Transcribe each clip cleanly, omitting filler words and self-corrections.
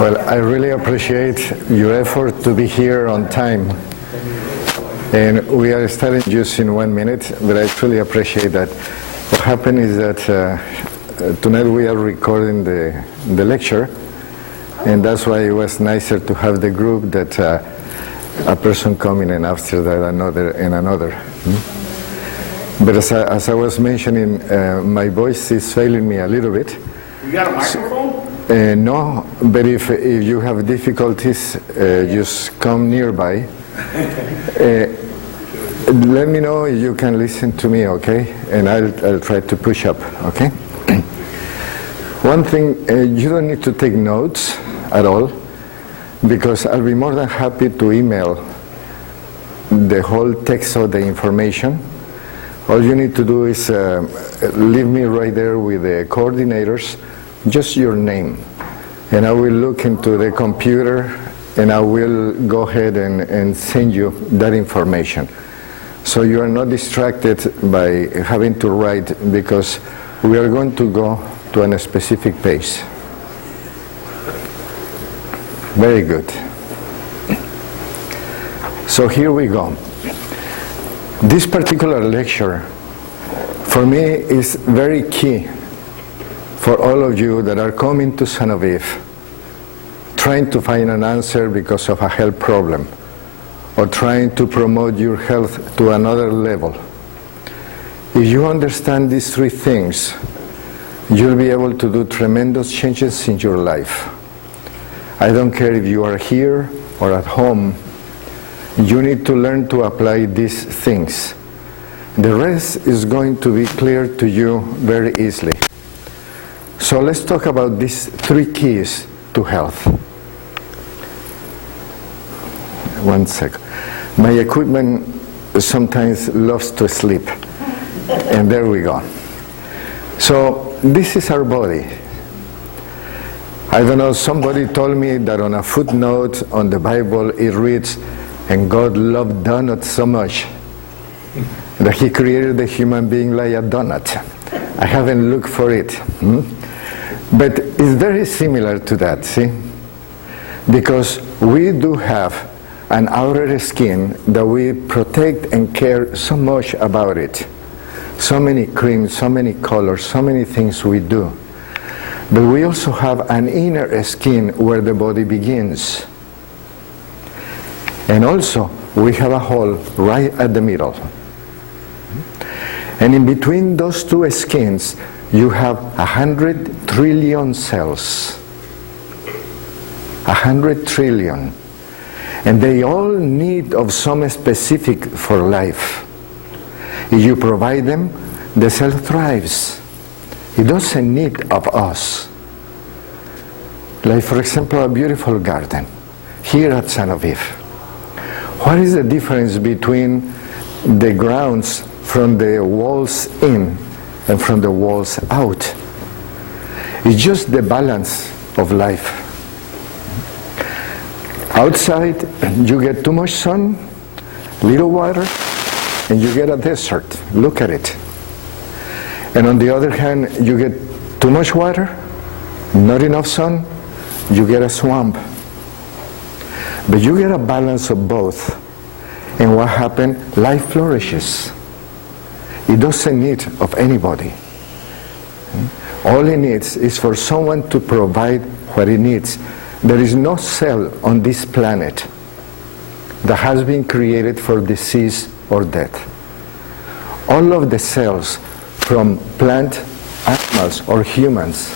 Well, I really appreciate your effort to be here on time. And we are starting just in 1 minute, but I truly appreciate that. What happened is that tonight we are recording the lecture, and that's why it was nicer to have the group that a person coming and after that another and another. But as I was mentioning, my voice is failing me a little bit. You got a microphone? No, but if you have difficulties, just come nearby. Let me know if you can listen to me, okay? And I'll try to push up, okay? One thing, you don't need to take notes at all, because I'll be more than happy to email the whole text of the information. All you need to do is leave me right there with the coordinators, just your name. And I will look into the computer and I will go ahead and send you that information. So you are not distracted by having to write, because we are going to go to a specific page. Very good. So here we go. This particular lecture, for me, is very key for all of you that are coming to Son of Eve, trying to find an answer because of a health problem, or trying to promote your health to another level. If you understand these three things, you'll be able to do tremendous changes in your life. I don't care if you are here or at home, you need to learn to apply these things. The rest is going to be clear to you very easily. So let's talk about these three keys to health. 1 second. My equipment sometimes loves to sleep. And there we go. So this is our body. I don't know, somebody told me that on a footnote on the Bible it reads, and God loved donuts so much that he created the human being like a donut. I haven't looked for it. But it's very similar to that, see? Because we do have an outer skin that we protect and care so much about it. So many creams, so many colors, so many things we do. But we also have an inner skin where the body begins. And also, we have a hole right at the middle. And in between those two skins, you have 100 trillion cells. 100 trillion. And they all need of some specific for life. If you provide them, the cell thrives. It doesn't need of us. Like, for example, a beautiful garden here at Son of Eve. What is the difference between the grounds from the walls in and from the walls out? It's just the balance of life. Outside, you get too much sun, little water, and you get a desert. Look at it. And on the other hand, you get too much water, not enough sun, you get a swamp. But you get a balance of both. And what happens? Life flourishes. It doesn't need of anybody. All it needs is for someone to provide what it needs. There is no cell on this planet that has been created for disease or death. All of the cells from plant, animals, or humans,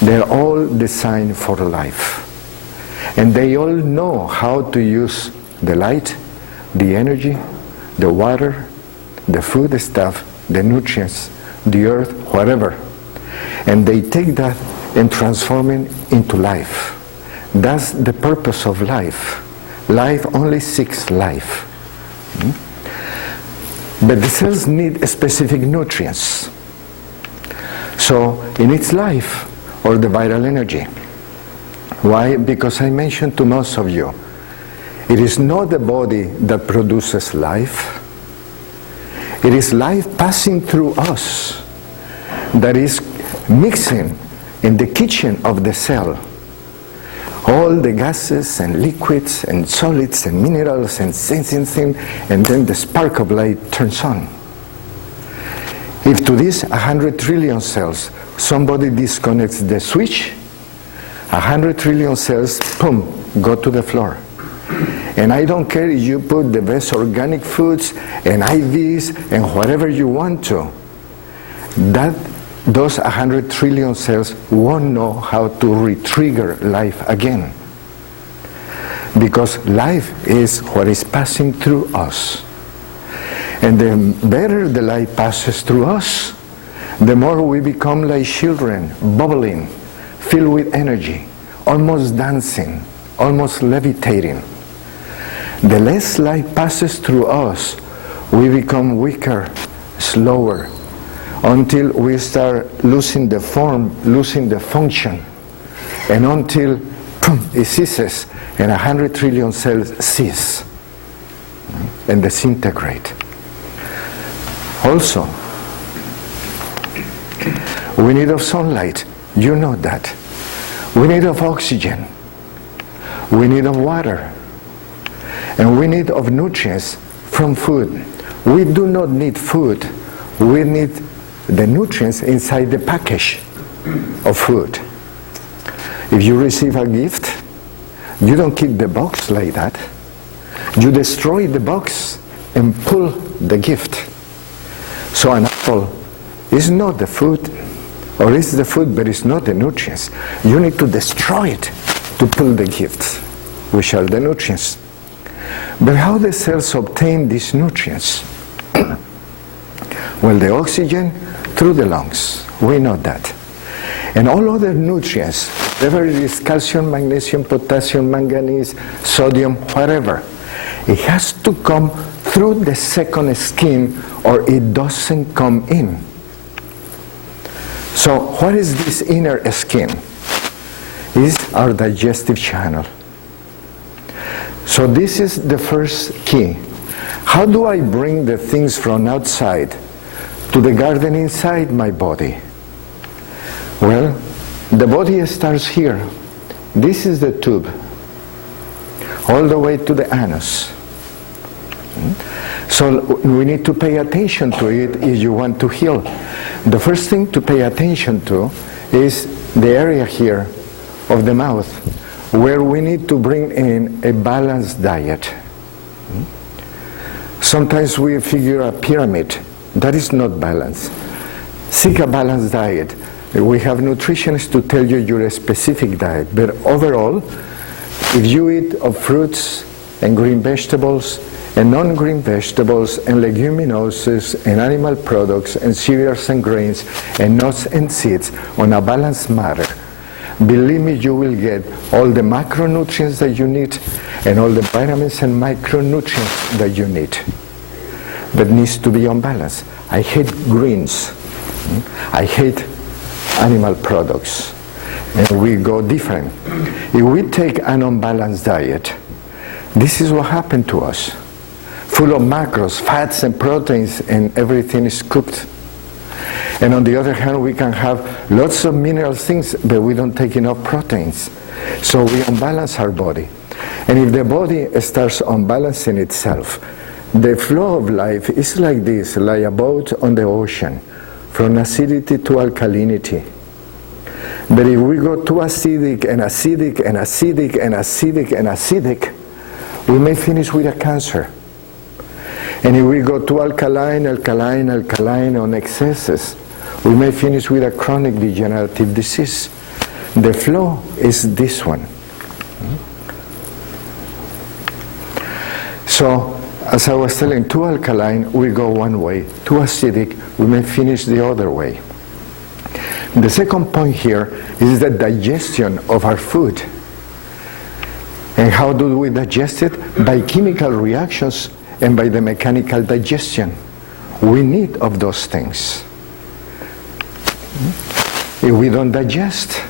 they're all designed for life. And they all know how to use the light, the energy, the water, the food stuff, the nutrients, the earth, whatever. And they take that and transform it into life. That's the purpose of life. Life only seeks life. But the cells need specific nutrients. So it needs life, or the vital energy. Why? Because I mentioned to most of you, it is not the body that produces life. It is life passing through us that is mixing in the kitchen of the cell all the gases and liquids and solids and minerals and things, and then the spark of light turns on. If to these 100 trillion cells somebody disconnects the switch, 100 trillion cells, boom, go to the floor. And I don't care if you put the best organic foods and IVs and whatever you want to, those 100 trillion cells won't know how to re-trigger life again. Because life is what is passing through us. And the better the light passes through us, the more we become like children, bubbling, filled with energy, almost dancing, almost levitating. The less light passes through us, we become weaker, slower, until we start losing the form, losing the function, and until it ceases, and 100 trillion cells cease and disintegrate. Also, we need of sunlight. You know that. We need of oxygen. We need of water. And we need of nutrients from food. We do not need food. We need the nutrients inside the package of food. If you receive a gift, you don't keep the box like that. You destroy the box and pull the gift. So an apple is not the food, or is the food, but it's not the nutrients. You need to destroy it to pull the gifts, which are the nutrients. But how the cells obtain these nutrients? Well, the oxygen through the lungs. We know that. And all other nutrients, whether it is calcium, magnesium, potassium, manganese, sodium, whatever, it has to come through the second skin or it doesn't come in. So what is this inner skin? It's our digestive channel. So this is the first key. How do I bring the things from outside to the garden inside my body? Well, the body starts here. This is the tube, all the way to the anus. So we need to pay attention to it if you want to heal. The first thing to pay attention to is the area here of the mouth, where we need to bring in a balanced diet. Sometimes we figure a pyramid. That is not balanced. Seek a balanced diet. We have nutritionists to tell you your specific diet, but overall, if you eat of fruits and green vegetables and non-green vegetables and leguminoses and animal products and cereals and grains and nuts and seeds on a balanced manner, believe me, you will get all the macronutrients that you need and all the vitamins and micronutrients that you need. But needs to be on balance. I hate greens. I hate animal products. And we go different. If we take an unbalanced diet, this is what happened to us. Full of macros, fats and proteins, and everything is cooked. And on the other hand, we can have lots of mineral things, but we don't take enough proteins. So we unbalance our body. And if the body starts unbalancing itself, the flow of life is like this, like a boat on the ocean, from acidity to alkalinity. But if we go too acidic and acidic and acidic and acidic and acidic, we may finish with a cancer. And if we go too alkaline, alkaline, alkaline on excesses, we may finish with a chronic degenerative disease. The flow is this one. So, as I was telling, too alkaline, we go one way. Too acidic, we may finish the other way. The second point here is the digestion of our food. And how do we digest it? By chemical reactions and by the mechanical digestion. We need of those things. If we don't digest,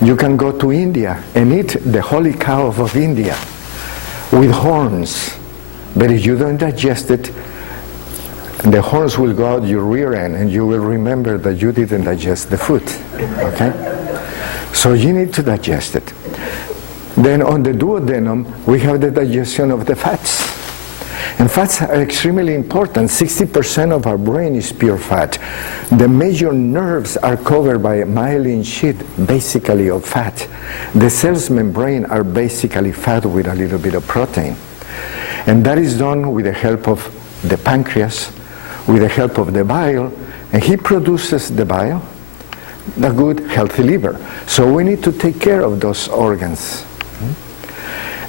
you can go to India and eat the holy cow of India with horns. But if you don't digest it, the horns will go out your rear end, and you will remember that you didn't digest the food. Okay? So you need to digest it. Then on the duodenum, we have the digestion of the fats. And fats are extremely important. 60% of our brain is pure fat. The major nerves are covered by a myelin sheath, basically of fat. The cell's membrane are basically fat with a little bit of protein. And that is done with the help of the pancreas, with the help of the bile, and he produces the bile, the good, healthy liver. So we need to take care of those organs.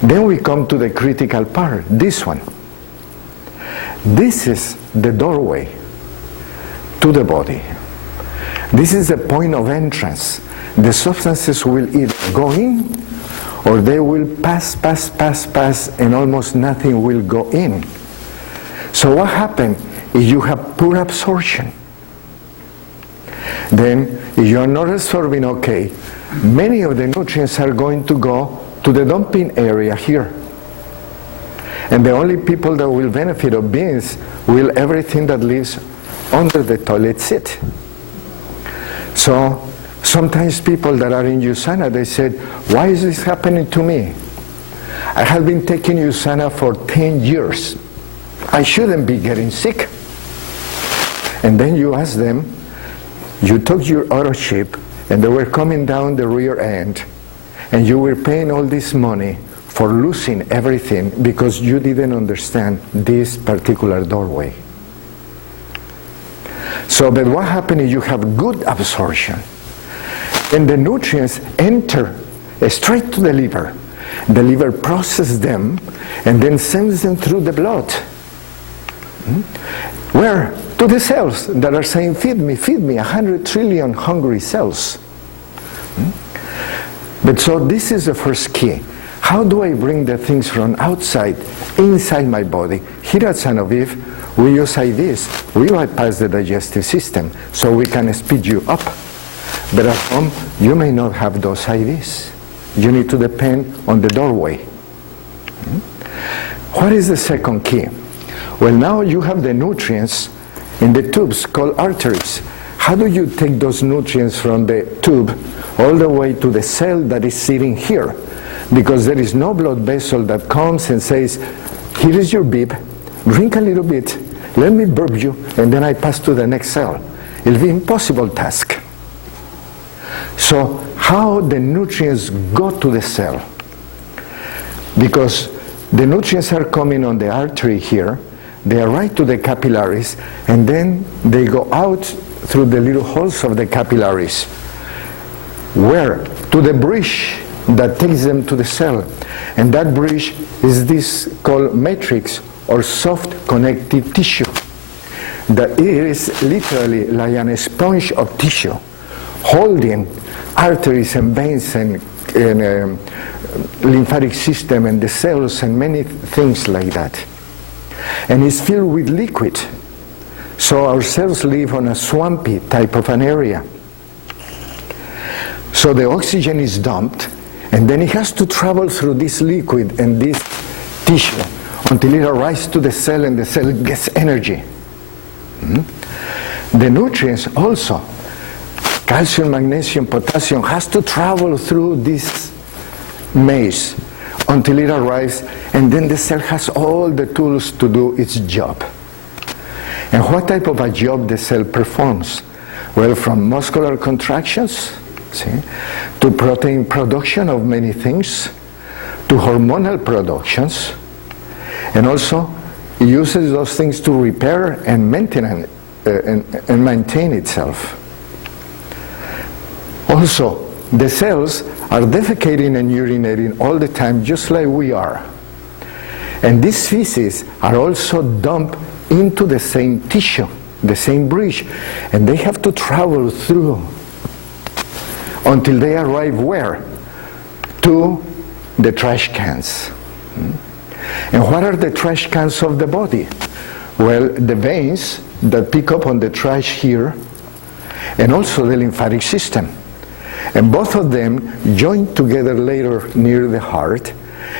Then we come to the critical part, this one. This is the doorway to the body. This is the point of entrance. The substances will either go in, or they will pass, and almost nothing will go in. So what happens if you have poor absorption? Then, if you are not absorbing okay, many of the nutrients are going to go to the dumping area here. And the only people that will benefit of beans will everything that lives under the toilet seat. So sometimes people that are in USANA, they said, why is this happening to me? I have been taking USANA for 10 years. I shouldn't be getting sick. And then you ask them, you took your auto ship and they were coming down the rear end, and you were paying all this money for losing everything because you didn't understand this particular doorway. So, but what happens if you have good absorption? And the nutrients enter straight to the liver. The liver processes them and then sends them through the blood. Where? To the cells that are saying, feed me, 100 trillion hungry cells. But so this is the first key. How do I bring the things from outside inside my body? Here at Sanoviv, we use IVs. We bypass the digestive system so we can speed you up. But at home, you may not have those IVs. You need to depend on the doorway. What is the second key? Well, now you have the nutrients in the tubes called arteries. How do you take those nutrients from the tube all the way to the cell that is sitting here? Because there is no blood vessel that comes and says, here is your bib, drink a little bit, let me burp you, and then I pass to the next cell. It'll be an impossible task. So how the nutrients go to the cell? Because the nutrients are coming on the artery here, they are right to the capillaries, and then they go out through the little holes of the capillaries. Where? To the bridge that takes them to the cell. And that bridge is this called matrix or soft connective tissue. That it is literally like a sponge of tissue holding arteries and veins and lymphatic system and the cells and many things like that. And it's filled with liquid. So our cells live on a swampy type of an area. So the oxygen is dumped, and then it has to travel through this liquid and this tissue until it arrives to the cell and the cell gets energy. The nutrients also, calcium, magnesium, potassium, has to travel through this maze until it arrives, and then the cell has all the tools to do its job. And what type of a job the cell performs? Well, from muscular contractions, to protein production of many things, to hormonal productions, and also it uses those things to repair and maintain maintain itself. Also, the cells are defecating and urinating all the time, just like we are. And these feces are also dumped into the same tissue, the same bridge, and they have to travel through until they arrive where? To the trash cans. And what are the trash cans of the body? Well, the veins that pick up on the trash here, and also the lymphatic system. And both of them join together later near the heart,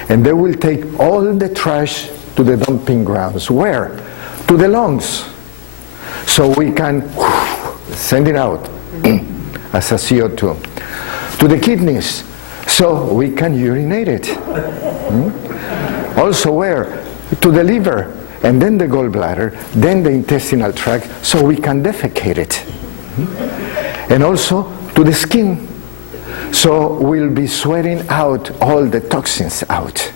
and they will take all the trash to the dumping grounds. Where? To the lungs. so we can send it out as a CO2. To the kidneys, so we can urinate it. Also where? To the liver, and then the gallbladder, then the intestinal tract, so we can defecate it. And also to the skin, so we'll be sweating out all the toxins out.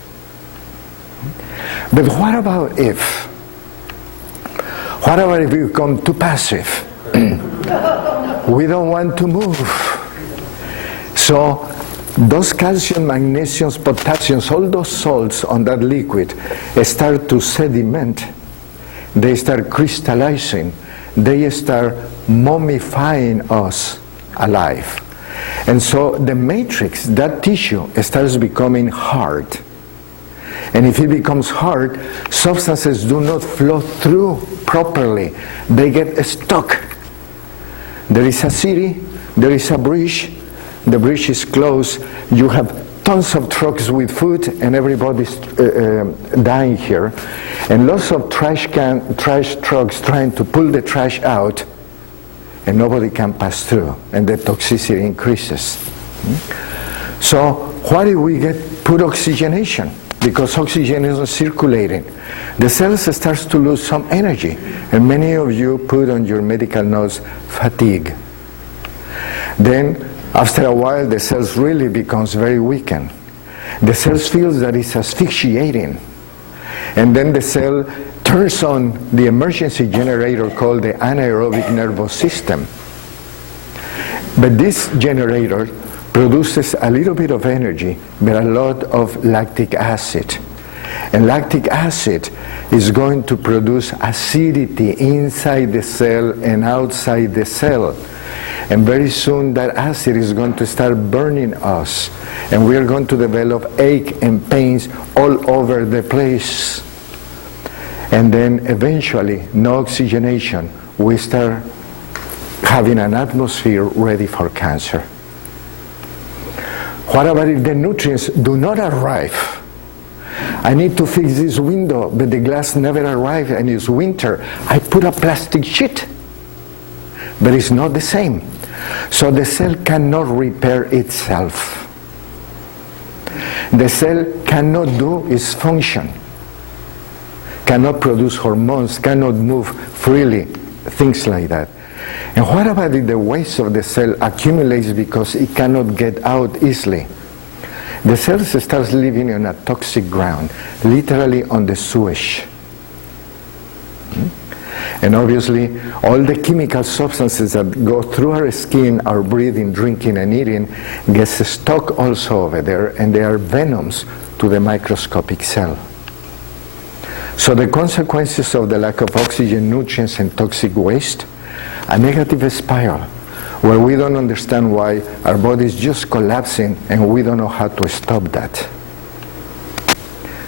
But what about if we become too passive? We don't want to move. So those calcium, magnesium, potassium, all those salts on that liquid start to sediment. They start crystallizing. They start mummifying us alive. And so the matrix, that tissue, starts becoming hard. And if it becomes hard, substances do not flow through properly. They get stuck. There is a city, there is a bridge, the bridge is closed, you have tons of trucks with food and everybody's dying here. And lots of trash trucks trying to pull the trash out, and nobody can pass through, and the toxicity increases. So why do we get poor oxygenation? Because oxygen isn't circulating. The cells starts to lose some energy, and many of you put on your medical notes fatigue. Then after a while the cells really becomes very weakened. The cells feels that it's asphyxiating, and then the cell turns on the emergency generator called the anaerobic nervous system. But this generator produces a little bit of energy, but a lot of lactic acid. And lactic acid is going to produce acidity inside the cell and outside the cell. And very soon that acid is going to start burning us. And we are going to develop ache and pains all over the place. And then eventually, no oxygenation, we start having an atmosphere ready for cancer. What about if the nutrients do not arrive? I need to fix this window, but the glass never arrived and it's winter. I put a plastic sheet, but it's not the same. So the cell cannot repair itself. The cell cannot do its function, cannot produce hormones, cannot move freely, things like that. And what about if the waste of the cell accumulates because it cannot get out easily? The cells starts living on a toxic ground, literally on the sewage. And obviously, all the chemical substances that go through our skin, our breathing, drinking, and eating, gets stuck also over there, and they are venoms to the microscopic cell. So the consequences of the lack of oxygen, nutrients, and toxic waste, a negative spiral, where we don't understand why our body is just collapsing and we don't know how to stop that.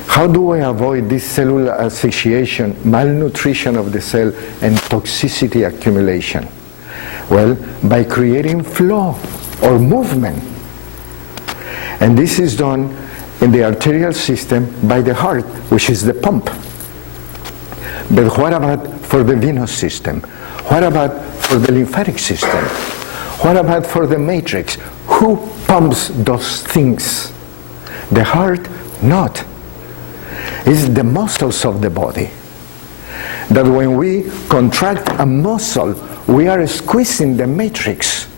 How do we avoid this cellular asphyxiation, malnutrition of the cell, and toxicity accumulation? Well, by creating flow or movement. And this is done in the arterial system by the heart, which is the pump. But what about for the venous system? What about for the lymphatic system? What about for the matrix? Who pumps those things? The heart? Not. It's the muscles of the body. That when we contract a muscle, we are squeezing the matrix.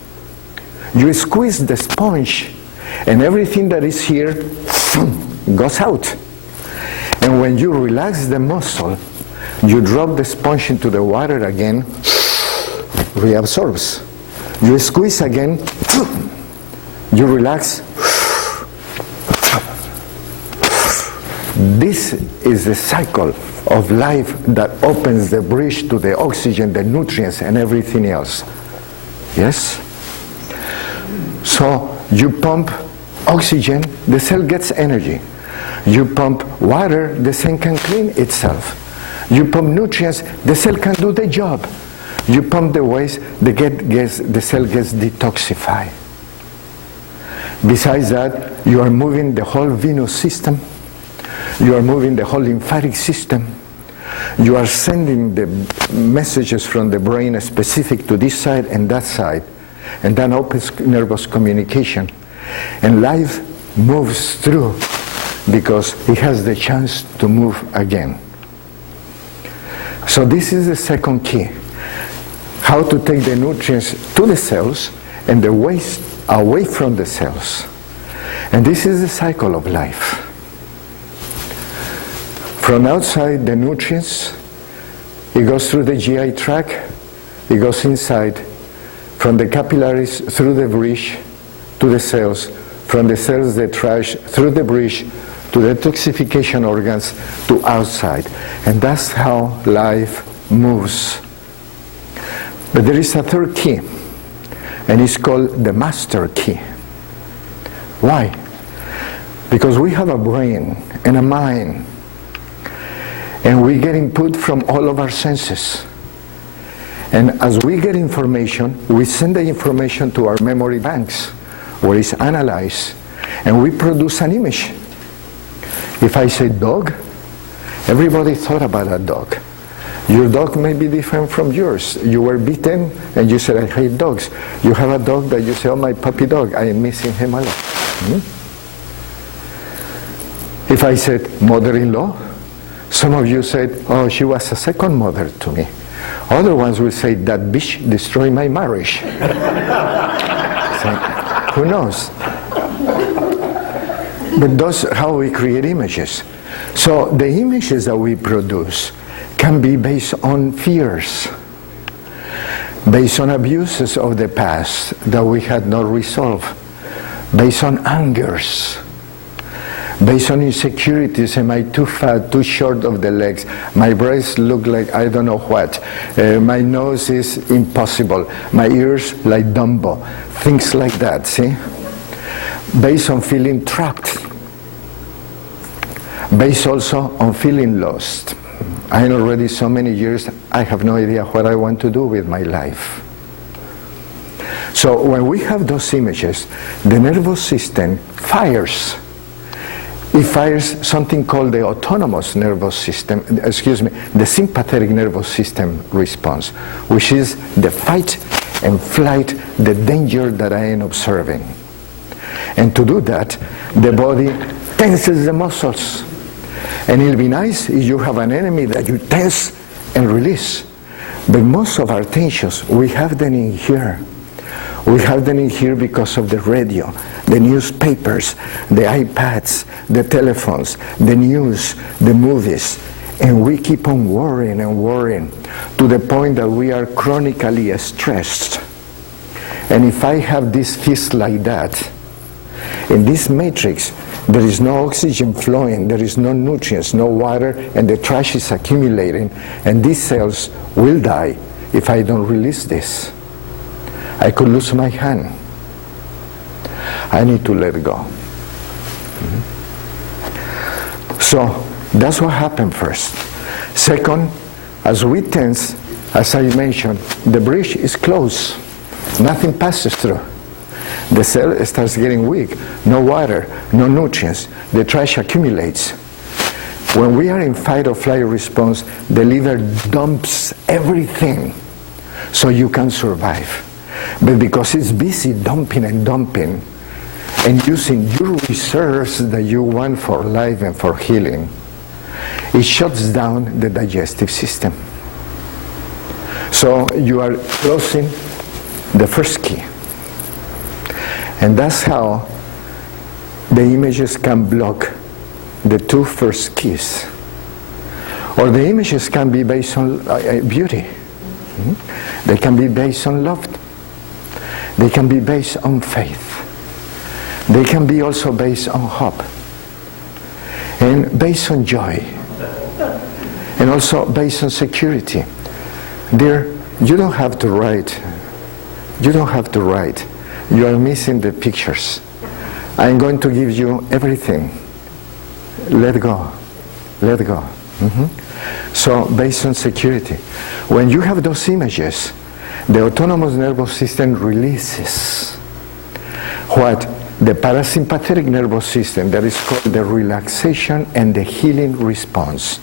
You squeeze the sponge, and everything that is here goes out. And when you relax the muscle, you drop the sponge into the water again, reabsorbs. You squeeze again, you relax. This is the cycle of life that opens the bridge to the oxygen, the nutrients, and everything else. Yes? So you pump oxygen, the cell gets energy. You pump water, the cell can clean itself. You pump nutrients, the cell can do the job. You pump the waste, the cell gets detoxified. Besides that, you are moving the whole venous system. You are moving the whole lymphatic system. You are sending the messages from the brain specific to this side and that side, and then opens nervous communication. And life moves through because it has the chance to move again. So this is the second key. How to take the nutrients to the cells and the waste away from the cells. And this is the cycle of life. From outside, the nutrients, it goes through the GI tract, it goes inside, from the capillaries through the bridge to the cells, from the cells, the trash, through the bridge to the detoxification organs to outside. And that's how life moves. But there is a third key, and it's called the master key. Why? Because we have a brain and a mind, and we get input from all of our senses. And as we get information, we send the information to our memory banks, where it's analyzed, and we produce an image. If I say dog, everybody thought about a dog. Your dog may be different from yours. You were bitten and you said, I hate dogs. You have a dog that you say, oh, my puppy dog, I am missing him a lot. If I said mother-in-law, some of you said, oh, she was a second mother to me. Other ones will say, that bitch destroyed my marriage. So, who knows? But that's how we create images. So the images that we produce can be based on fears, based on abuses of the past that we had not resolved, based on angers, based on insecurities. Am I too fat, too short of the legs? My breasts look like I don't know what. My nose is impossible. My ears like Dumbo. Things like that, see? Based on feeling trapped. Based also on feeling lost. I am already so many years, I have no idea what I want to do with my life. So when we have those images, the nervous system fires. It fires something called the autonomous nervous system, the sympathetic nervous system response, which is the fight and flight, the danger that I am observing. And to do that, the body tenses the muscles. And it'll be nice if you have an enemy that you tense and release. But most of our tensions, we have them in here. We have them in here because of the radio, the newspapers, the iPads, the telephones, the news, the movies. And we keep on worrying and worrying to the point that we are chronically stressed. And if I have this fist like that, in this matrix, there is no oxygen flowing, there is no nutrients, no water, and the trash is accumulating, and these cells will die if I don't release this. I could lose my hand. I need to let go. So that's what happened first. Second, as we tense, as I mentioned, the bridge is closed. Nothing passes through. The cell starts getting weak. No water, no nutrients. The trash accumulates. When we are in fight or flight response, the liver dumps everything so you can survive. But because it's busy dumping and dumping and using your reserves that you want for life and for healing, it shuts down the digestive system. So you are closing the first key. And that's how the images can block the two first keys. Or the images can be based on beauty. They can be based on love. They can be based on faith. They can be also based on hope. And based on joy. And also based on security. Dear, you don't have to write. You don't have to write. You are missing the pictures. I'm going to give you everything. Let go. Let go. So based on security. When you have those images, the autonomous nervous system releases what? The parasympathetic nervous system, that is called the relaxation and the healing response.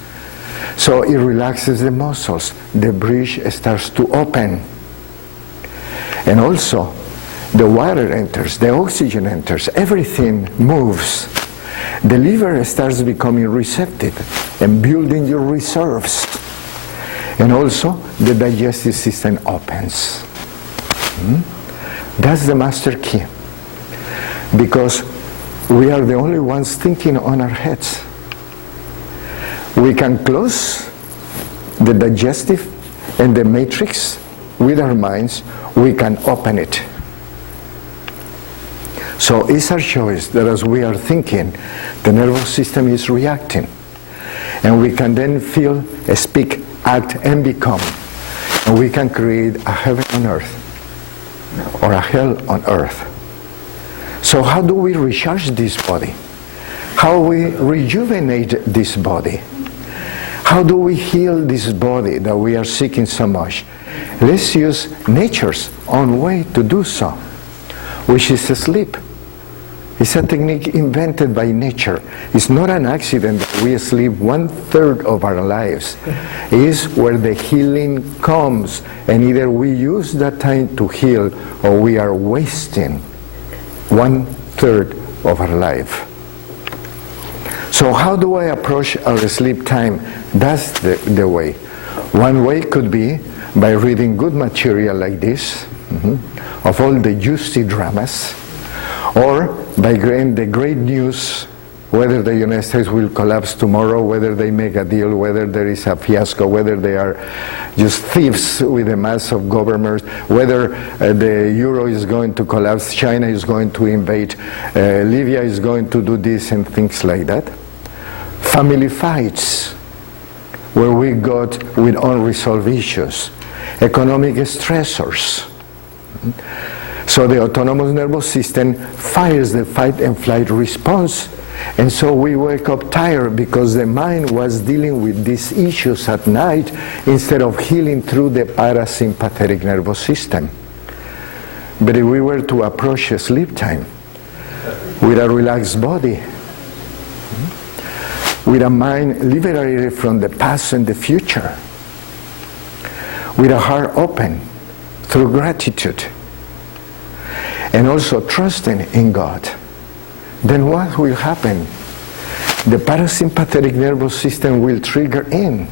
So it relaxes the muscles. The bridge starts to open. And also, the water enters, the oxygen enters, everything moves. The liver starts becoming receptive and building your reserves. And also, the digestive system opens. That's the master key. Because we are the only ones thinking on our heads. We can close the digestive and the matrix with our minds. We can open it. So it's our choice that as we are thinking, the nervous system is reacting. And we can then feel, speak, act, and become. And we can create a heaven on earth or a hell on earth. So how do we recharge this body? How we rejuvenate this body? How do we heal this body that we are seeking so much? Let's use nature's own way to do so, which is sleep. It's a technique invented by nature. It's not an accident that we sleep 1/3 of our lives. It's where the healing comes, and either we use that time to heal or we are wasting 1/3 of our life. So how do I approach our sleep time? That's the way. One way could be by reading good material like this, of all the juicy dramas, or by getting the great news, whether the United States will collapse tomorrow, whether they make a deal, whether there is a fiasco, whether they are just thieves with a mass of governments, whether the euro is going to collapse, China is going to invade, Libya is going to do this, and things like that. Family fights, where we got with unresolved issues. Economic stressors. So the autonomous nervous system fires the fight and flight response, and so we wake up tired because the mind was dealing with these issues at night instead of healing through the parasympathetic nervous system. But if we were to approach sleep time with a relaxed body, with a mind liberated from the past and the future, with a heart open through gratitude, and also trusting in God, then what will happen? The parasympathetic nervous system will trigger in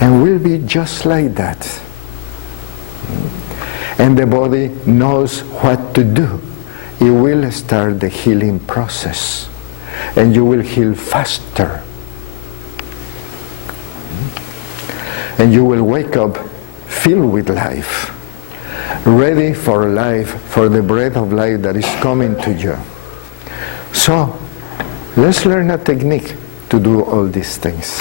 and will be just like that. And the body knows what to do. It will start the healing process, and you will heal faster. And you will wake up filled with life, ready for life, for the breath of life that is coming to you. So, let's learn a technique to do all these things.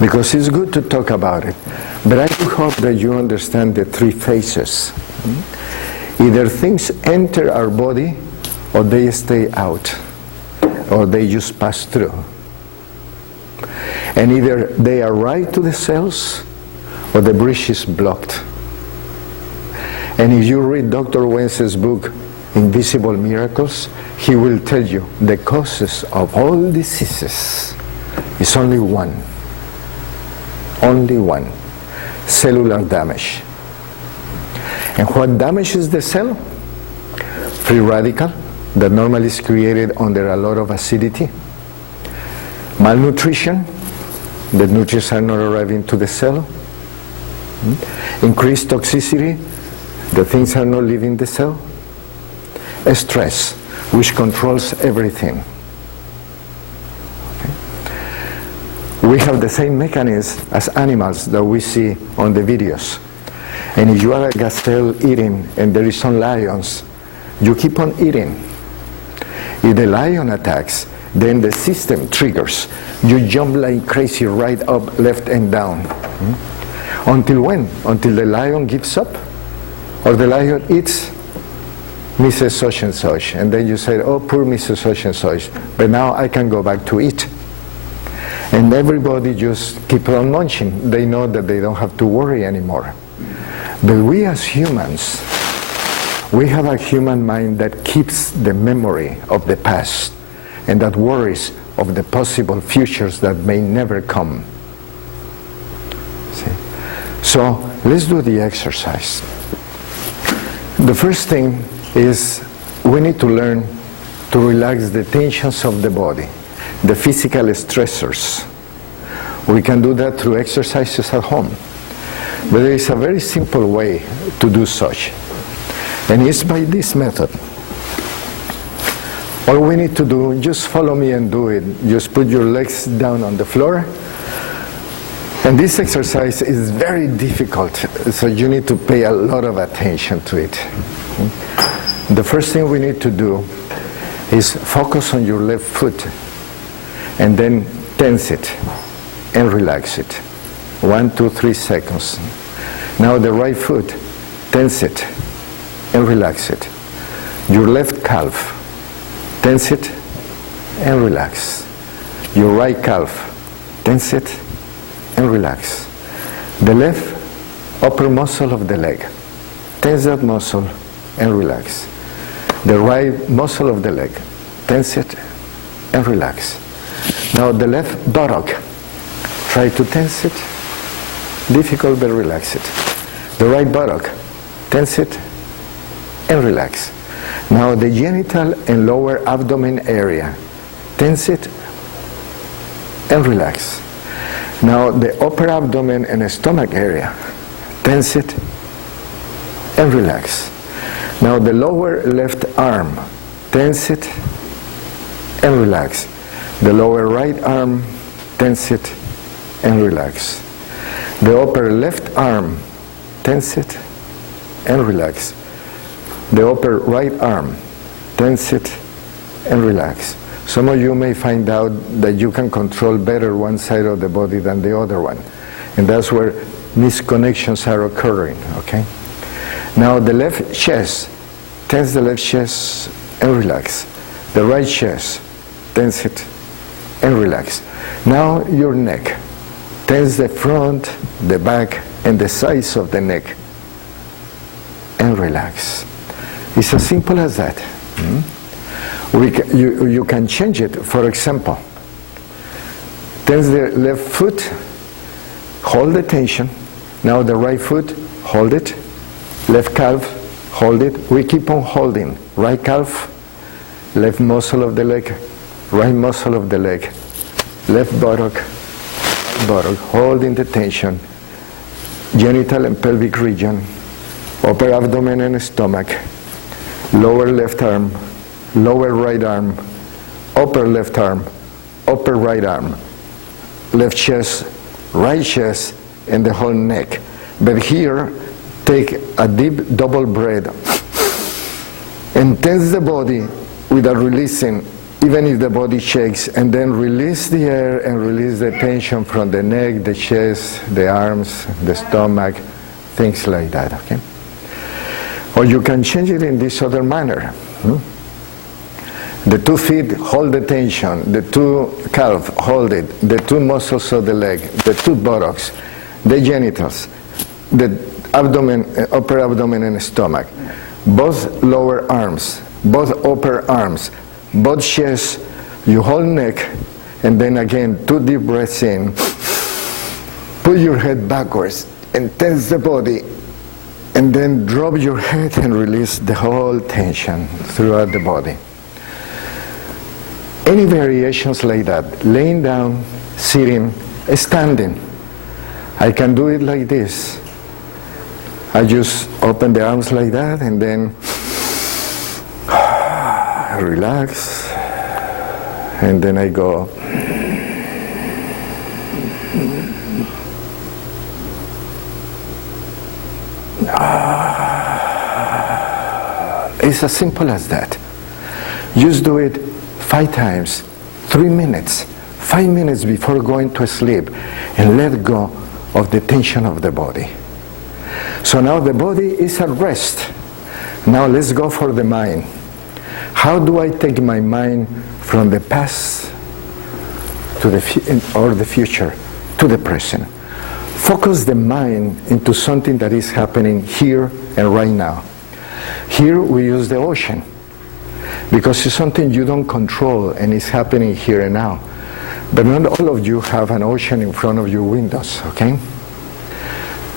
Because it's good to talk about it. But I do hope that you understand the three phases. Either things enter our body, or they stay out, or they just pass through. And either they arrive to the cells, or the bridge is blocked. And if you read Dr. Wentz's book, Invisible Miracles, he will tell you the causes of all diseases is only one. Only one. Cellular damage. And what damages the cell? Free radical that normally is created under a lot of acidity. Malnutrition, the nutrients are not arriving to the cell. Increased toxicity, the things are not leaving the cell. Stress, which controls everything. Okay. We have the same mechanism as animals that we see on the videos. And if you are a gazelle eating and there is some lions, you keep on eating. If the lion attacks, then the system triggers. You jump like crazy right up, left and down. Until when? Until the lion gives up? Or the lion eats Mrs. Such and Such. And then you say, oh, poor Mrs. Such and Such. But now I can go back to eat. And everybody just keep on munching. They know that they don't have to worry anymore. But we as humans, we have a human mind that keeps the memory of the past and that worries of the possible futures that may never come. See? So let's do the exercise. The first thing is we need to learn to relax the tensions of the body, the physical stressors. We can do that through exercises at home. But there is a very simple way to do such. And it's by this method. All we need to do, just follow me and do it. Just put your legs down on the floor. And this exercise is very difficult, so you need to pay a lot of attention to it. The first thing we need to do is focus on your left foot and then tense it and relax it. 1, 2, 3 seconds. Now the right foot, tense it and relax it. Your left calf, tense it and relax. Your right calf, tense it and relax. The left upper muscle of the leg, tense that muscle and relax. The right muscle of the leg, tense it and relax. Now the left buttock, try to tense it, difficult but relax it. The right buttock, tense it and relax. Now the genital and lower abdomen area, tense it and relax. Now the upper abdomen and stomach area, tense it and relax. Now the lower left arm, tense it and relax. The lower right arm, tense it and relax. The upper left arm, tense it and relax. The upper right arm, tense it and relax. Some of you may find out that you can control better one side of the body than the other one. And that's where misconnections are occurring, okay? Now the left chest, tense the left chest and relax. The right chest, tense it and relax. Now your neck, tense the front, the back, and the sides of the neck and relax. It's as simple as that. You can change it. For example, tense the left foot, hold the tension. Now the right foot, hold it. Left calf, hold it. We keep on holding. Right calf, left muscle of the leg, right muscle of the leg, left buttock, holding the tension. Genital and pelvic region, upper abdomen and stomach, lower left arm, lower right arm, upper left arm, upper right arm, left chest, right chest, and the whole neck. But here, take a deep double breath and tense the body without releasing, even if the body shakes, and then release the air and release the tension from the neck, the chest, the arms, the stomach, things like that, okay? Or you can change it in this other manner. The 2 feet hold the tension, the 2 calf hold it, the 2 muscles of the leg, the 2 buttocks, the genitals, the abdomen, upper abdomen and stomach, both lower arms, both upper arms, both chests, you hold neck, and then again 2 deep breaths in, put your head backwards and tense the body, and then drop your head and release the whole tension throughout the body. Any variations like that, laying down, sitting, standing. I can do it like this. I just open the arms like that and then relax, and then I go it's as simple as that. Just do it 5 times, 3 minutes, 5 minutes before going to sleep, and let go of the tension of the body. So now the body is at rest. Now let's go for the mind. How do I take my mind from the past to the future to the present? Focus the mind into something that is happening here and right now. Here we use the ocean. because it's something you don't control and it's happening here and now. But not all of you have an ocean in front of your windows, okay?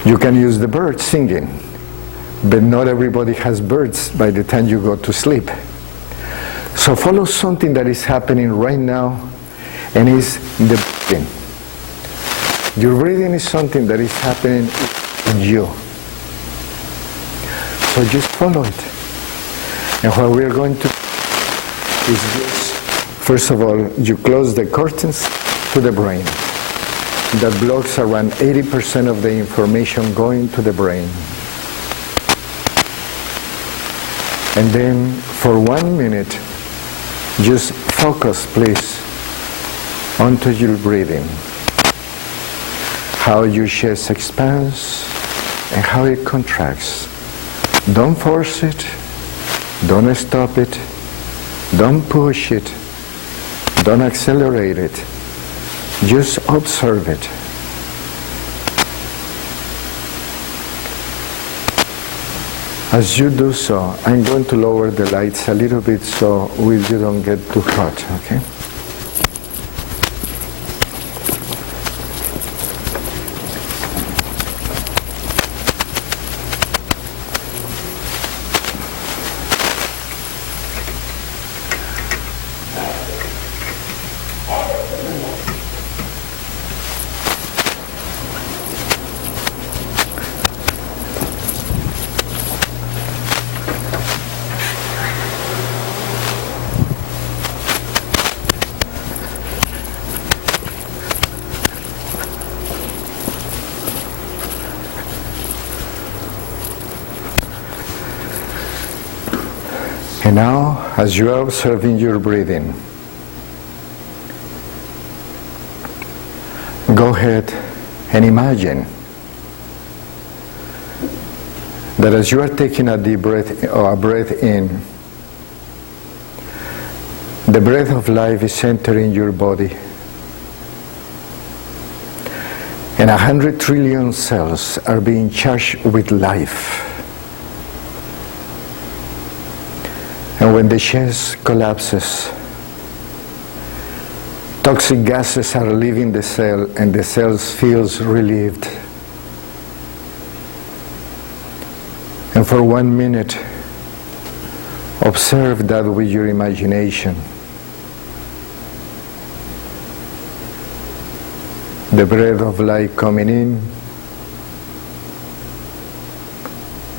You can use the birds singing, but not everybody has birds by the time you go to sleep. So follow something that is happening right now, and is the breathing. Your breathing is something that is happening in you. So just follow it. And what we are going to do is just, first of all, you close the curtains to the brain. That blocks around 80% of the information going to the brain. And then for 1 minute, just focus, please, onto your breathing. How your chest expands and how it contracts. Don't force it. Don't stop it. Don't push it. Don't accelerate it. Just observe it. As you do so, I'm going to lower the lights a little bit so you don't get too hot, okay? And now, as you are observing your breathing, go ahead and imagine that as you are taking a deep breath or a breath in, the breath of life is entering your body. And 100 trillion cells are being charged with life. And when the chest collapses, toxic gases are leaving the cell and the cell feels relieved. And for 1 minute, observe that with your imagination. The breath of life coming in,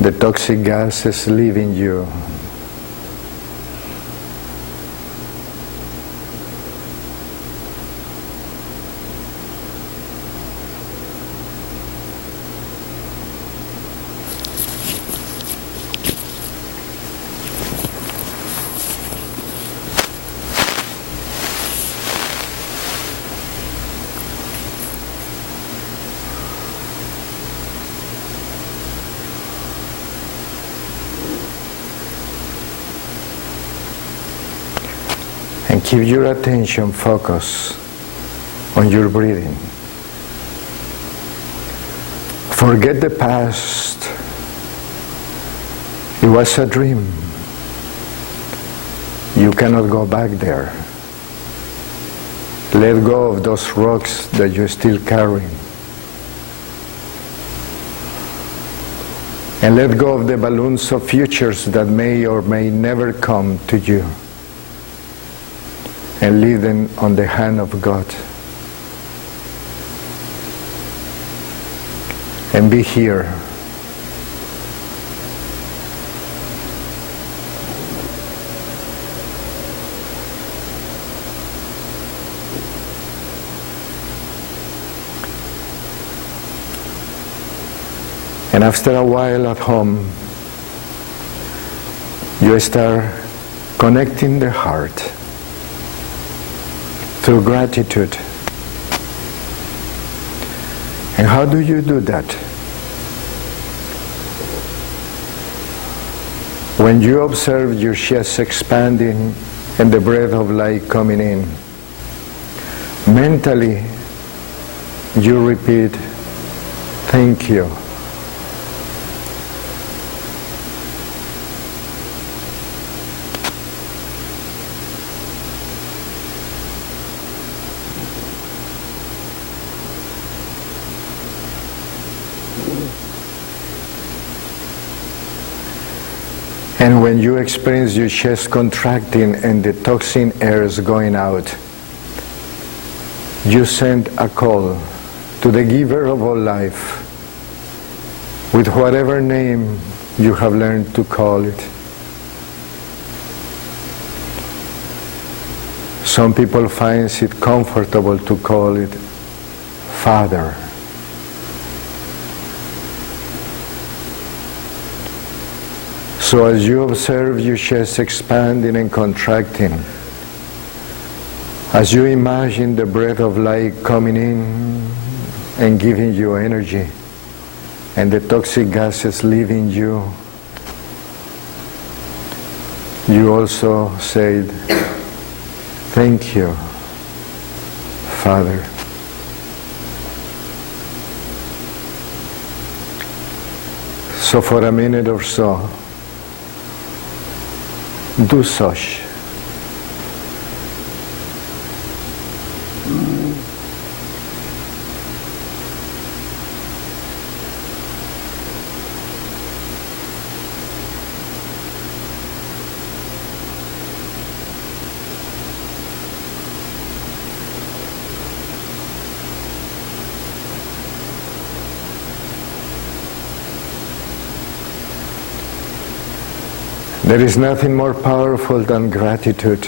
the toxic gases leaving you. And keep your attention focused on your breathing. Forget the past. It was a dream. You cannot go back there. Let go of those rocks that you're still carrying. And let go of the balloons of futures that may or may never come to you. And leave them on the hand of God. And be here. And after a while at home, you start connecting the heart through gratitude. And how do you do that? When you observe your chest expanding and the breath of life coming in, mentally you repeat, "Thank you." And when you experience your chest contracting and the toxin air is going out, you send a call to the giver of all life with whatever name you have learned to call it. Some people find it comfortable to call it Father. So as you observe your chest expanding and contracting, as you imagine the breath of light coming in and giving you energy, and the toxic gases leaving you, you also said, thank you, Father. So for a minute or so, do such. There is nothing more powerful than gratitude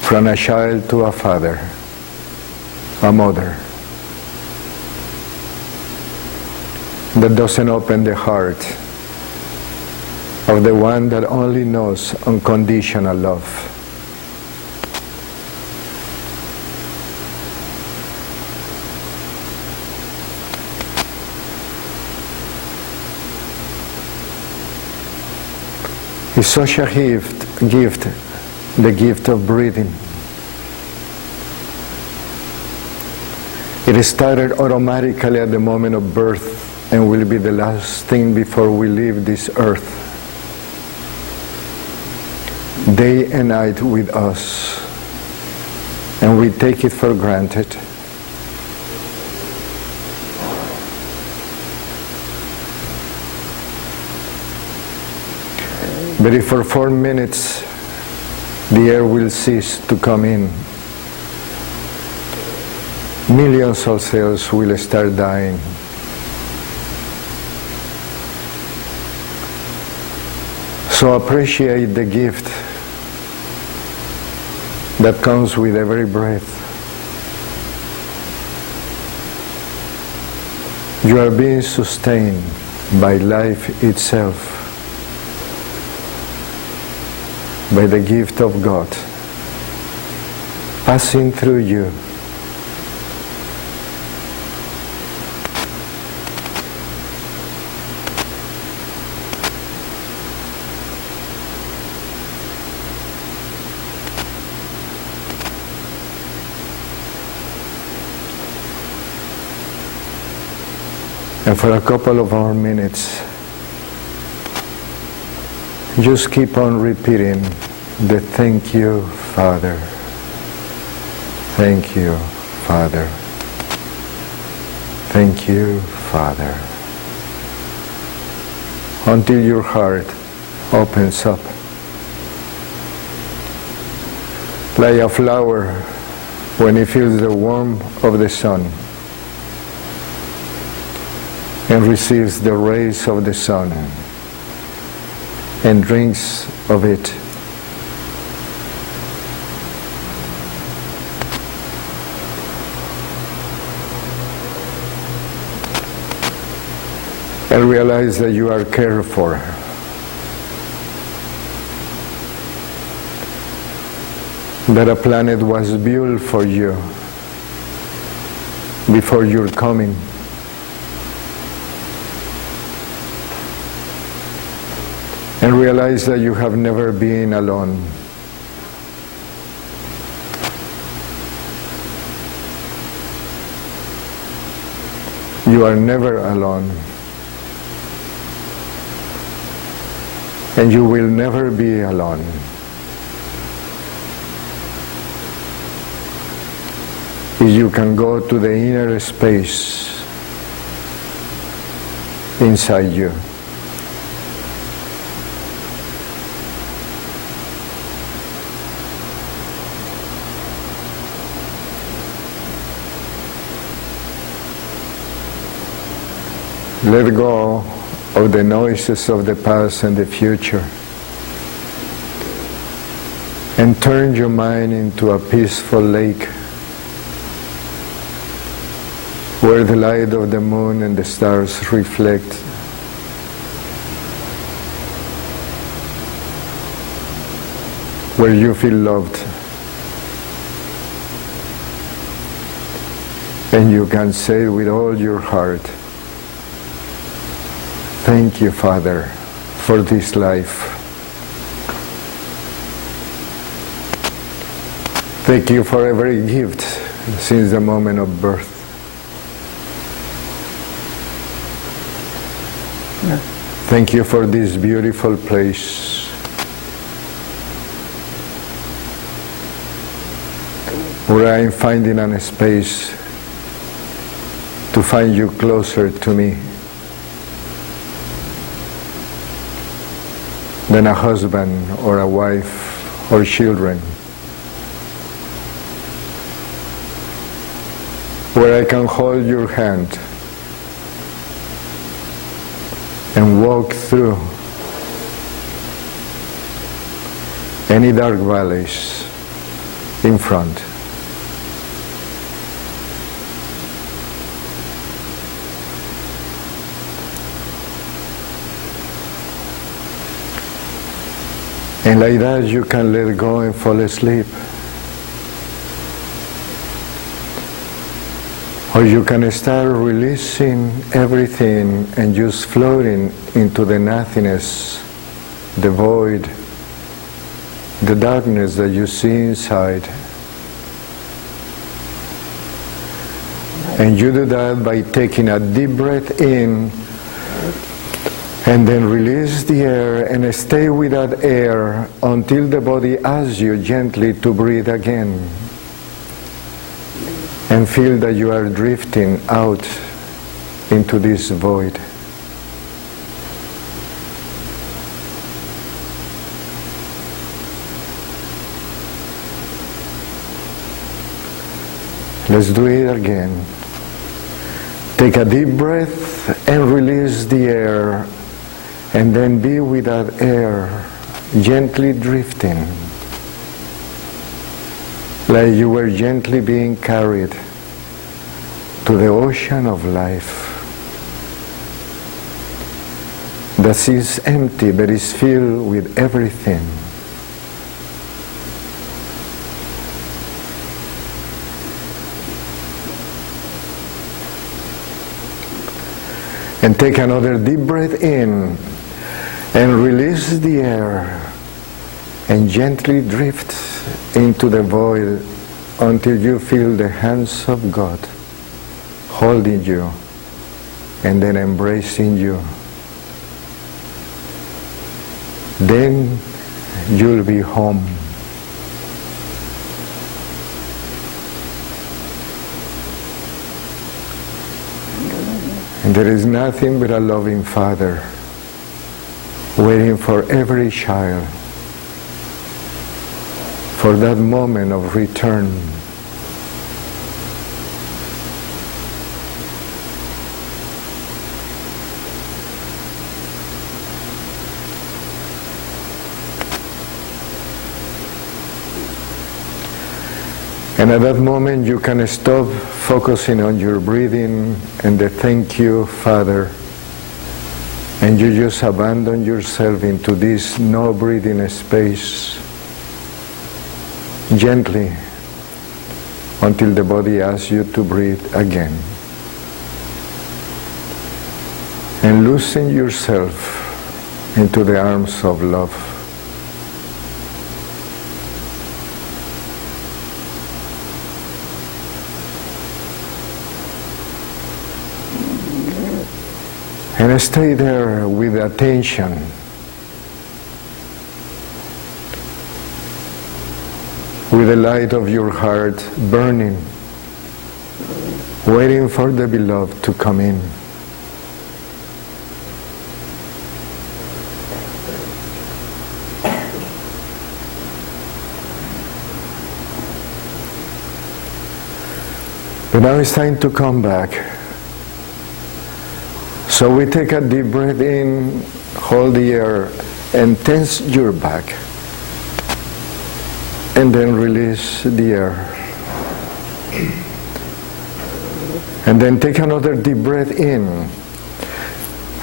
from a child to a father, a mother, that doesn't open the heart of the one that only knows unconditional love. It's such a gift, the gift of breathing. It started automatically at the moment of birth and will be the last thing before we leave this earth. Day and night with us, and we take it for granted. But if for 4 minutes the air will cease to come in, millions of cells will start dying. So appreciate the gift that comes with every breath. You are being sustained by life itself, by the gift of God passing through you. And for a couple of more minutes, just keep on repeating the thank you, Father. Thank you, Father. Thank you, Father. Until your heart opens up. Like a flower when it feels the warmth of the sun and receives the rays of the sun and drinks of it. And realize that you are cared for. That a planet was built for you before your coming. And realize that you have never been alone. You are never alone. And you will never be alone. If you can go to the inner space inside you Let go of the noises of the past and the future. And turn your mind into a peaceful lake where the light of the moon and the stars reflect. Where you feel loved. And you can say with all your heart, thank you, Father, for this life. Thank you for every gift since the moment of birth. Thank you for this beautiful place where I am finding a space to find you closer to me than a husband or a wife or children. Where I can hold your hand and walk through any dark valleys in front. And like that you can let go and fall asleep. Or you can start releasing everything and just floating into the nothingness, the void, the darkness that you see inside. And you do that by taking a deep breath in and then release the air and stay with that air until the body asks you gently to breathe again. And feel that you are drifting out into this void. Let's do it again. Take a deep breath and release the air, and then be with that air, gently drifting. Like you were gently being carried to the ocean of life that is empty but is filled with everything. And take another deep breath in and release the air and gently drift into the void until you feel the hands of God holding you and then embracing you. Then you'll be home. And there is nothing but a loving Father waiting for every child for that moment of return. And at that moment you can stop focusing on your breathing and the thank you, Father, and you just abandon yourself into this no breathing space gently until the body asks you to breathe again. And loosen yourself into the arms of love. And stay there with attention. With the light of your heart burning, waiting for the beloved to come in. But now it's time to come back. So we take a deep breath in, hold the air, and tense your back. And then release the air. And then take another deep breath in.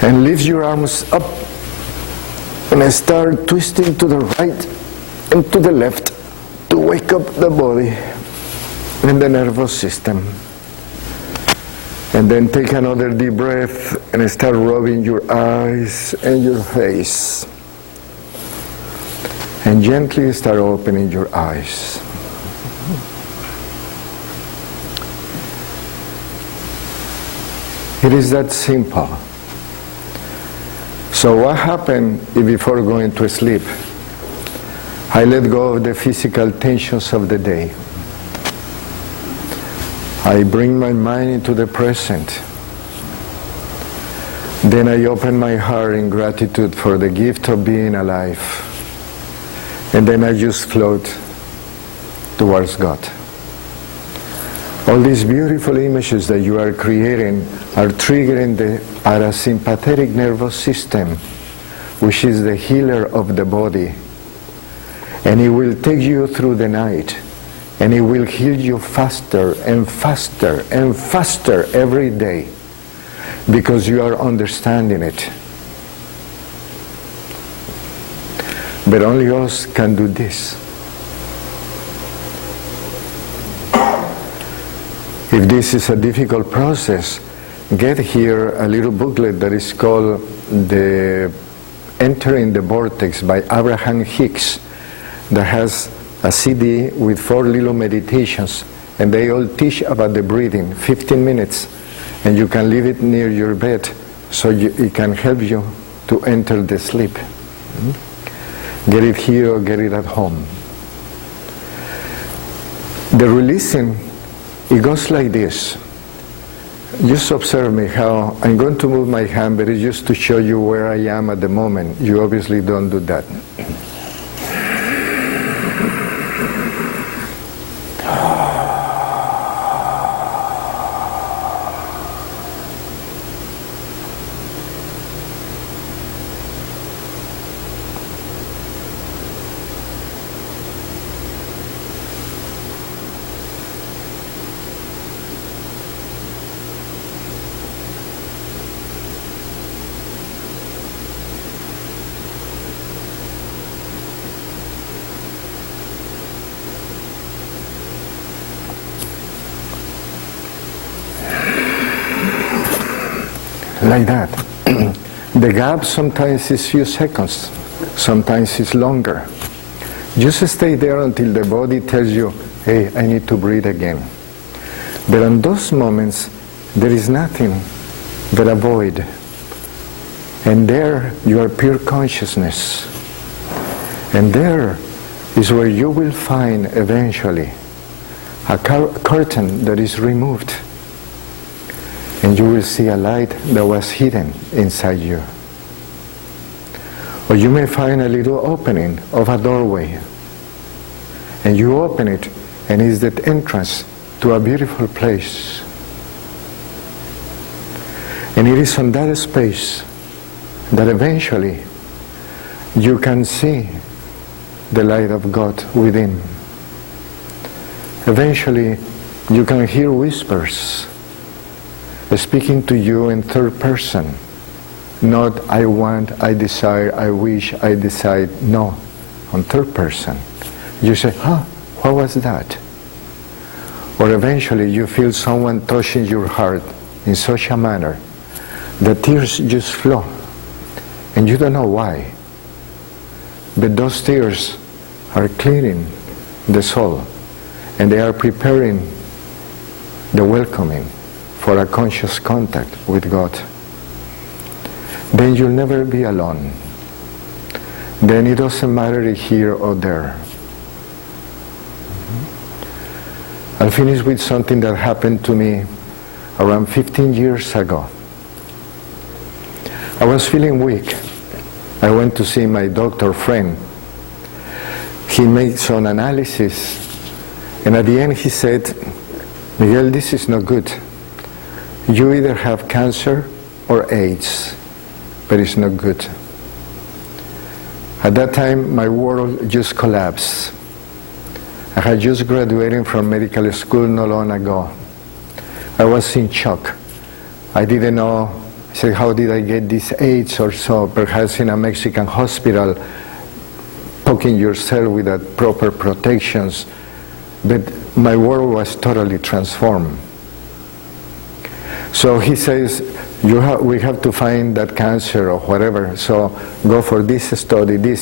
And lift your arms up. And start twisting to the right and to the left to wake up the body and the nervous system. And then take another deep breath and start rubbing your eyes and your face. And gently start opening your eyes. It is that simple. So what happened if before going to sleep, I let go of the physical tensions of the day? I bring my mind into the present. Then I open my heart in gratitude for the gift of being alive. And then I just float towards God. All these beautiful images that you are creating are triggering the parasympathetic nervous system, which is the healer of the body. And it will take you through the night, and it will heal you faster and faster and faster every day, because you are understanding it. But only us can do this. If this is a difficult process, get here a little booklet that is called the Entering the Vortex by Abraham Hicks, that has a CD with 4 little meditations, and they all teach about the breathing, 15 minutes, and you can leave it near your bed so it can help you to enter the sleep. Get it here or get it at home. The releasing, it goes like this. Just observe me how I'm going to move my hand, but it's just to show you where I am at the moment. You obviously don't do that. Like that. The gap sometimes is few seconds, sometimes it's longer. Just stay there until the body tells you, hey, I need to breathe again. But in those moments, there is nothing but a void. And there you are pure consciousness. And there is where you will find eventually a curtain that is removed. And you will see a light that was hidden inside you. Or you may find a little opening of a doorway. And you open it, and it's that entrance to a beautiful place. And it is on that space that eventually you can see the light of God within. Eventually you can hear whispers speaking to you in third person. Not I want, I desire, I wish, I decide. No, on third person. You say, what was that? Or eventually you feel someone touching your heart in such a manner that tears just flow. And you don't know why. But those tears are cleaning the soul. And they are preparing the welcoming for a conscious contact with God. Then you'll never be alone. Then it doesn't matter if here or there. I'll finish with something that happened to me around 15 years ago. I was feeling weak. I went to see my doctor friend. He made some analysis, and at the end he said, Miguel, this is not good. You either have cancer or AIDS, but it's not good. At that time, my world just collapsed. I had just graduated from medical school not long ago. I was in shock. I didn't know, I said, how did I get this AIDS or so? Perhaps in a Mexican hospital, poking yourself with the proper protections. But my world was totally transformed. So he says, we have to find that cancer or whatever, so go for this study, that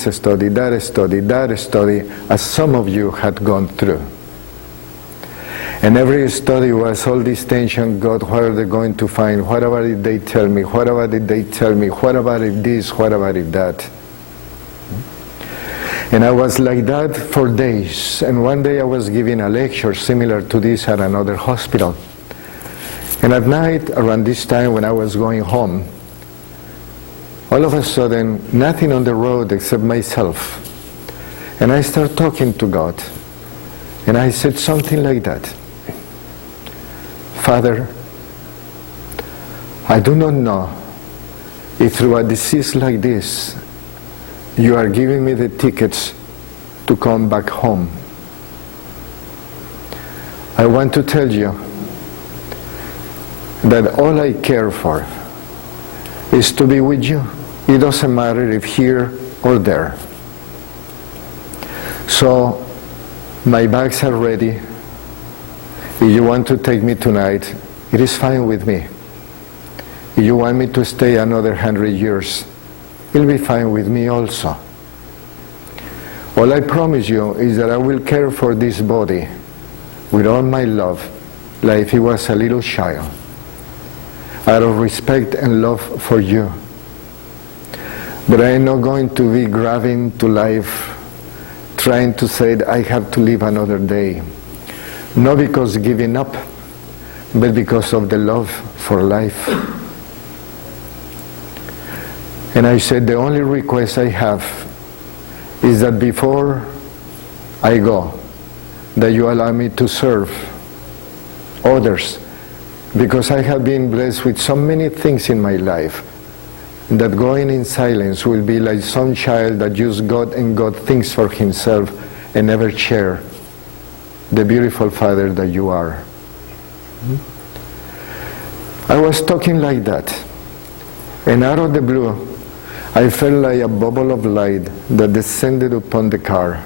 study, that study, as some of you had gone through. And every study was all this tension, God, what are they going to find? What about if they tell me? What about if they tell me? What about if this? What about if that? And I was like that for days. And one day I was giving a lecture similar to this at another hospital. And at night, around this time when I was going home, all of a sudden, nothing on the road except myself. And I started talking to God. And I said something like that. Father, I do not know if through a disease like this, you are giving me the tickets to come back home. I want to tell you that all I care for is to be with you. It doesn't matter if here or there. So my bags are ready. If you want to take me tonight, it is fine with me. If you want me to stay another 100 years, it'll be fine with me also. All I promise you is that I will care for this body with all my love, like if it was a little child, out of respect and love for you. But I am not going to be grabbing to life, trying to say that I have to live another day. Not because giving up, but because of the love for life. And I said, the only request I have is that before I go, that you allow me to serve others, because I have been blessed with so many things in my life that going in silence will be like some child that just got and got things for himself and never share the beautiful Father that you are. I was talking like that, and out of the blue I felt like a bubble of light that descended upon the car,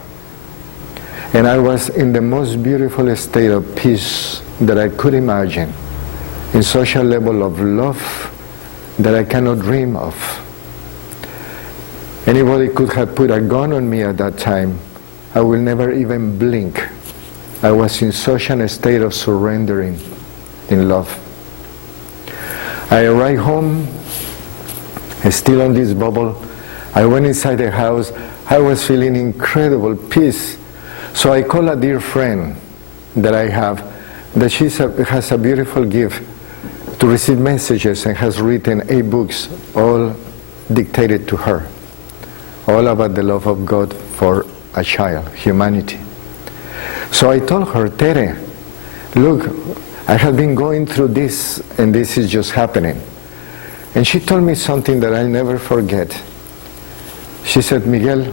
and I was in the most beautiful state of peace that I could imagine, in such a level of love that I cannot dream of. Anybody could have put a gun on me at that time. I will never even blink. I was in such a state of surrendering in love. I arrived home, still on this bubble. I went inside the house. I was feeling incredible peace. So I called a dear friend that I have, that has a beautiful gift to receive messages and has written 8 books, all dictated to her, all about the love of God for a child, humanity. So I told her, Tere, look, I have been going through this, and this is just happening. And she told me something that I'll never forget. She said, Miguel,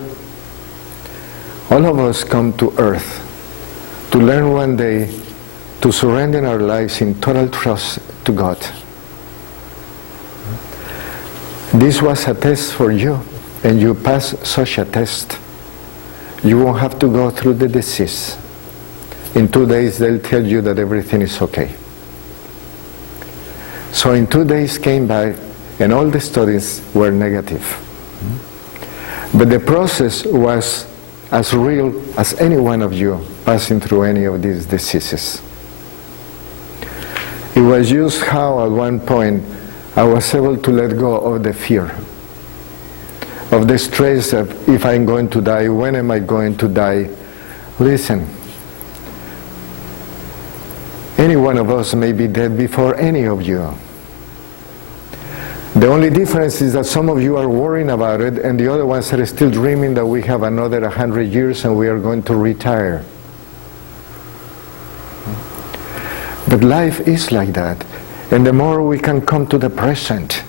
all of us come to earth to learn one day to surrender our lives in total trust to God. This was a test for you, and you passed such a test. You won't have to go through the disease. In 2 days they'll tell you that everything is okay. So in 2 days came by, and all the studies were negative. But the process was as real as any one of you passing through any of these diseases. It was just how at one point I was able to let go of the fear, of the stress of if I'm going to die, when am I going to die. Listen, any one of us may be dead before any of you. The only difference is that some of you are worrying about it, and the other ones are still dreaming that we have another 100 years and we are going to retire. But life is like that. And the more we can come to the present,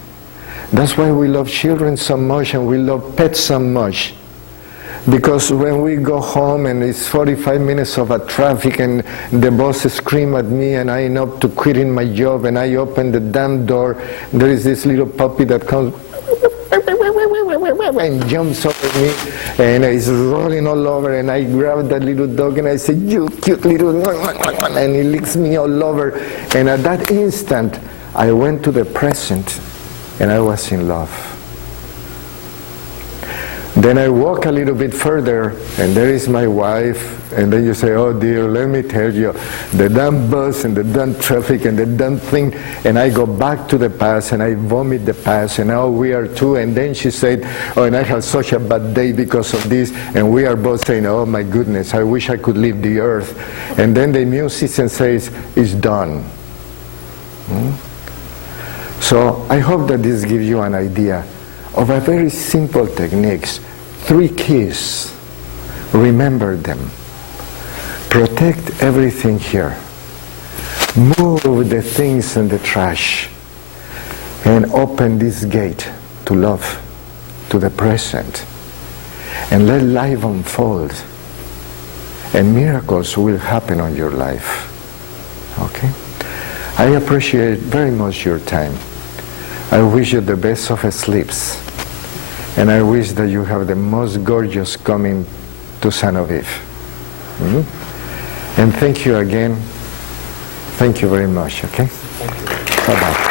That's why we love children so much and we love pets so much. Because when we go home and it's 45 minutes of a traffic and the boss screams at me and I end up to quitting my job and I open the damn door, there is this little puppy that comes and jumps over me and is rolling all over, and I grab that little dog and I say, "You cute little," and he licks me all over. And at that instant, I went to the present and I was in love. Then I walk a little bit further and there is my wife, and then you say, "Oh dear, let me tell you, the damn bus and the damn traffic and the damn thing," and I go back to the past and I vomit the past, and now we are two. And then she said, "Oh, and I had such a bad day because of this," and we are both saying, "Oh my goodness, I wish I could leave the earth." And then the immune system says, "It's done." So I hope that this gives you an idea of a very simple techniques. 3 keys. Remember them. Protect everything here. Move the things in the trash. And open this gate to love, to the present. And let life unfold. And miracles will happen on your life. Okay? I appreciate very much your time. I wish you the best of sleeps. And I wish that you have the most gorgeous coming to San Aviv. And thank you again. Thank you very much, okay? Bye-bye.